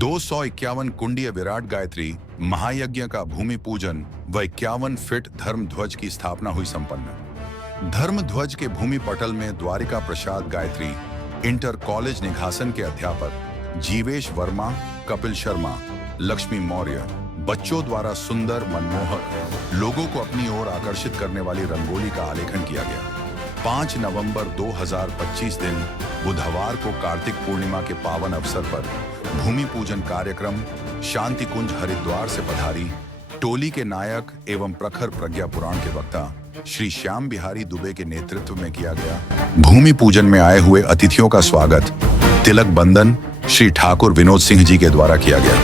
251 कुंडीय विराट गायत्री महायज्ञ का भूमि पूजन व 51 फीट धर्म ध्वज की स्थापना हुई संपन्न। धर्म ध्वज के भूमि पटल में द्वारिका प्रसाद गायत्री इंटर कॉलेज निघासन के अध्यापक जीवेश वर्मा, कपिल शर्मा, लक्ष्मी मौर्य बच्चों द्वारा सुंदर मनमोहक लोगों को अपनी ओर आकर्षित करने वाली रंगोली का आलेखन किया गया। 5 नवंबर 2025 दिन बुधवार को कार्तिक पूर्णिमा के पावन अवसर पर भूमि पूजन कार्यक्रम शांति कुंज हरिद्वार से पधारी टोली के नायक एवं प्रखर प्रज्ञा पुराण के वक्ता श्री श्याम बिहारी दुबे के नेतृत्व में किया गया। भूमि पूजन में आए हुए अतिथियों का स्वागत तिलक बंदन श्री ठाकुर विनोद सिंह जी के द्वारा किया गया।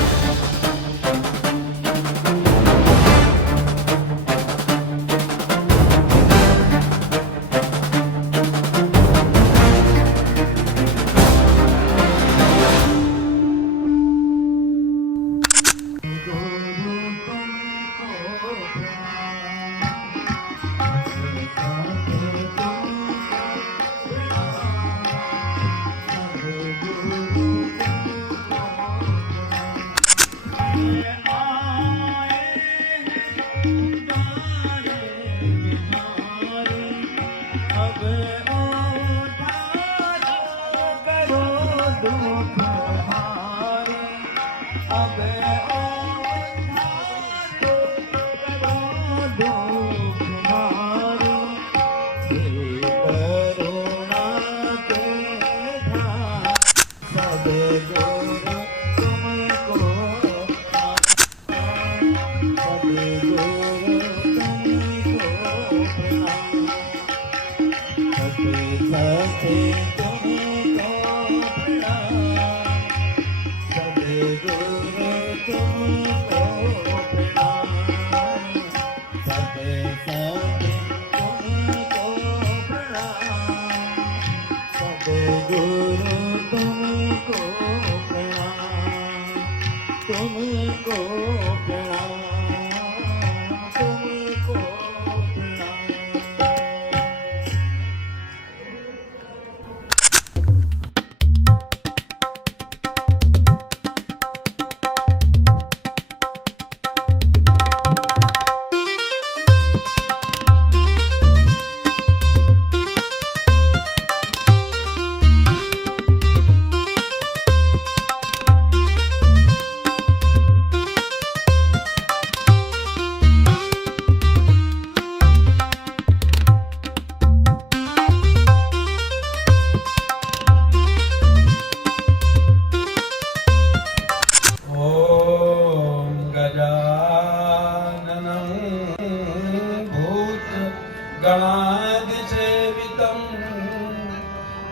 गणादिसेवितं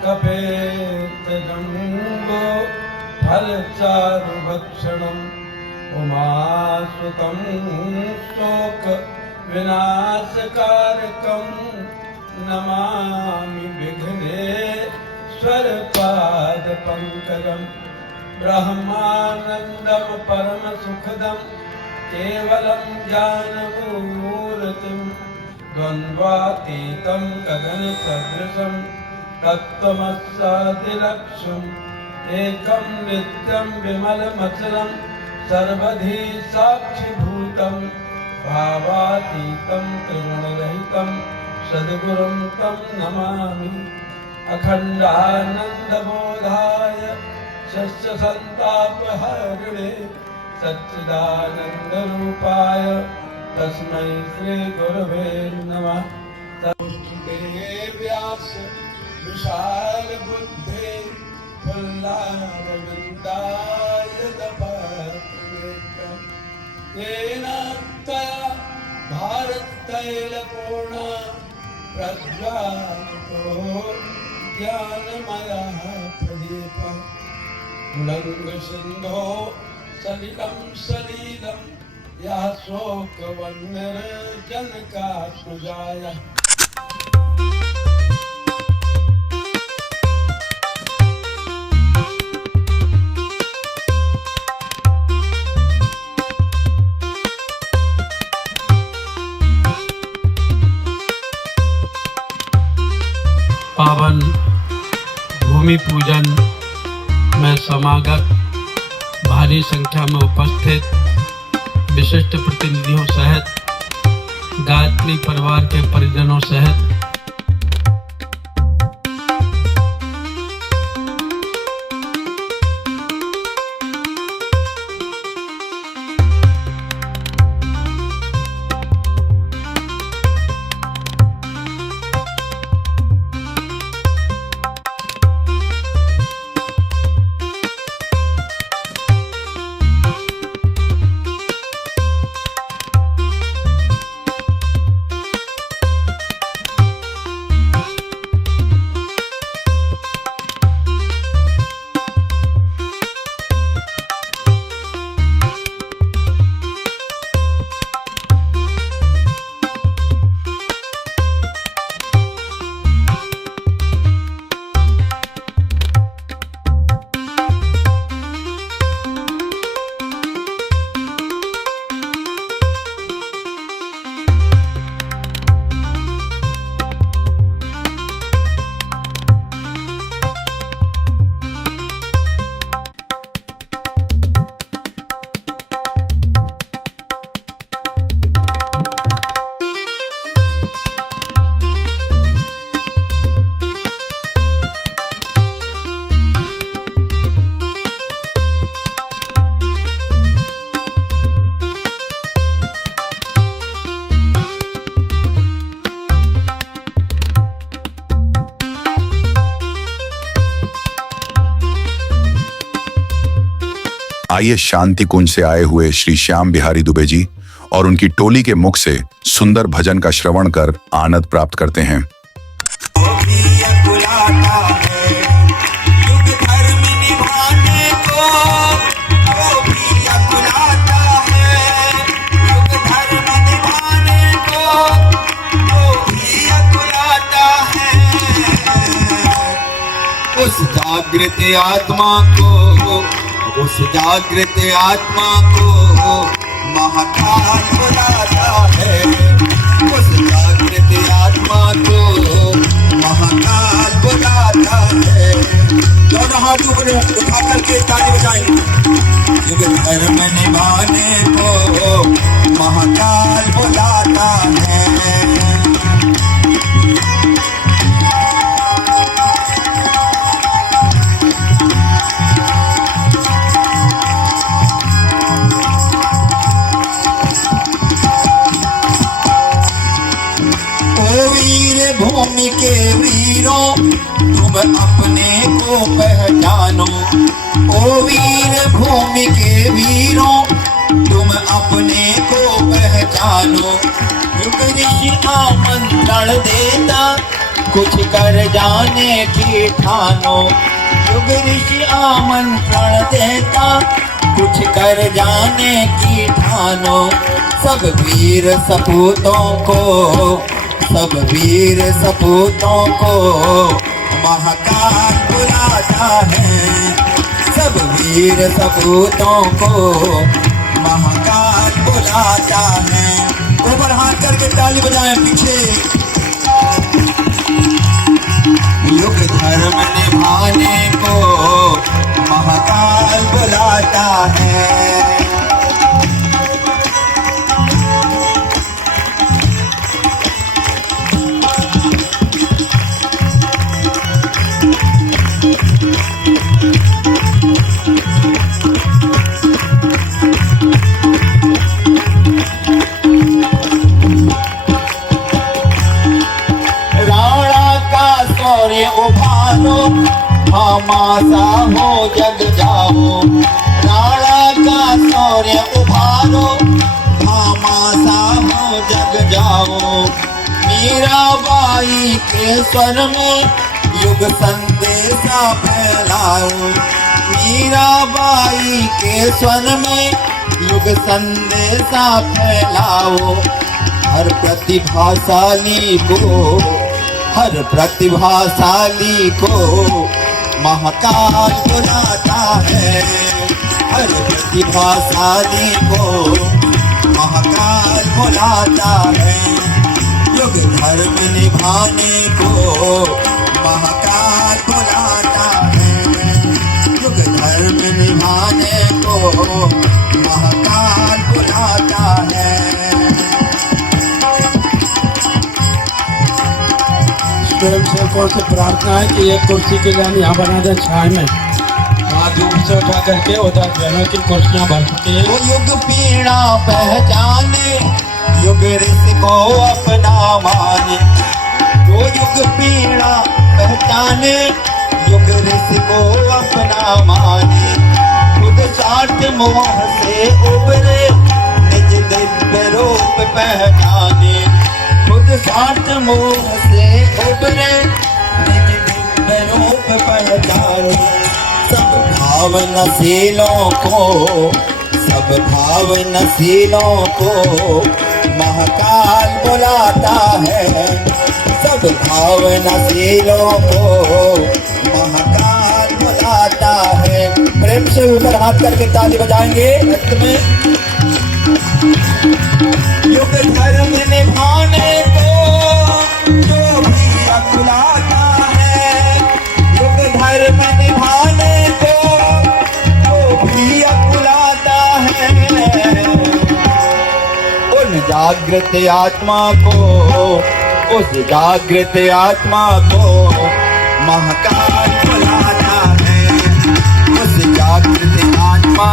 कपेतजम्बो फलचारुभक्षणम् उमासुतं शोक विनाशकारकं नमामि विघ्नेश्वर पादपङ्कजम् ब्रह्मानन्दं परमसुखदं केवलं ज्ञानमूर्तिम् द्वन्द्वातीतं गगनसदृशं तत्त्वमस्यादिलक्ष्यम् एकं नित्यं विमलमचलं सर्वधी साक्षिभूतं भावातीतं त्रिगुणरहितं सद्गुरुं तं नमामि। अखण्डानन्दबोधाय शस्यसन्तापहरिणे सच्चिदानन्दरूपाय तस्मै श्री गुरवे नमः। व्यास विशाल बुद्धे फुल्लारविन्दाय येन त्वया भारततैलपूर्णा प्रज्वालितो ज्ञानमयः प्रदीपः उल्लङ्घसिन्धो सलिलं सलीलं या शोकवन्निर्जनकात्मजाय। पावन भूमि पूजन में समागत भाई भारी संख्या में उपस्थित विशिष्ट प्रतिनिधियों सहित गायत्री परिवार के परिजनों सहित आइए शांति कुंज से आए हुए श्री श्याम बिहारी दुबे जी और उनकी टोली के मुख से सुंदर भजन का श्रवण कर आनंद प्राप्त करते हैं। उस जागृत आत्मा को महाकाल बुलाता है। उस जागृत आत्मा को महाकाल बुलाता है। दोनों हाथ ऊपर उठा करके ताली बजाएं। युग धर्म निभाने को महाकाल बुलाता है। भूमि के वीरों तुम अपने को पहचानो। ओ वीर भूमि के वीरों तुम अपने को पहचानो। युग ऋषि आमंत्रण देता कुछ कर जाने की ठानो। युग ऋषि आमंत्रण देता कुछ कर जाने की ठानो। सब वीर सपूतों को महाकाल बुलाता है। सब वीर सपूतों को महाकाल बुलाता है। ऊपर हाथ करके ताली बजाएं पीछे। युग धर्म निभाने को महाकाल बुलाता है। उभारो भामासा हो जग जाओ। राणा का शौर्य उभारो भामासा हो जग जाओ। मीराबाई के स्वर में युग संदेशा फैलाओ। मीराबाई के स्वर में युग संदेशा फैलाओ। हर प्रतिभाशाली को महाकाल बुलाता है। हर प्रतिभाशाली को महाकाल बुलाता है। युग धर्म निभाने को महाकाल बुलाता है। युग धर्म निभाने को महाकाल बुलाता है। स्वयंसेवकों से प्रार्थना है कि एक कुर्सी के लिए हम यहाँ बना दें छाया में, हाथ ऊपर से उठा करके उधर दोनों की कुर्सियाँ भर सकती है। वो युग पीड़ा पहचाने, युग ऋषि को अपना माने। वो युग पीड़ा पहचाने, युग ऋषि को अपना माने। खुद साठ मोह से उबरे, निज दिव्य रूप पहचाने। खुद साठ मोह से उबरे, निज दिव्य रूप पहचाने। सब भाव नशीलों को, सब भाव नशीलों को महाकाल बुलाता है। सब भाव नशीलों को महाकाल बुलाता है। प्रेम से ऊपर हाथ करके ताली बजाएंगे अंत में। युग धर्म निभाने को जो भी अकुलाता है, युग धर्म निभाने को जो भी अकुलाता है, उन जागृत आत्मा को, उस जागृत आत्मा को महाकाल बुलाता है। उस जागृत आत्मा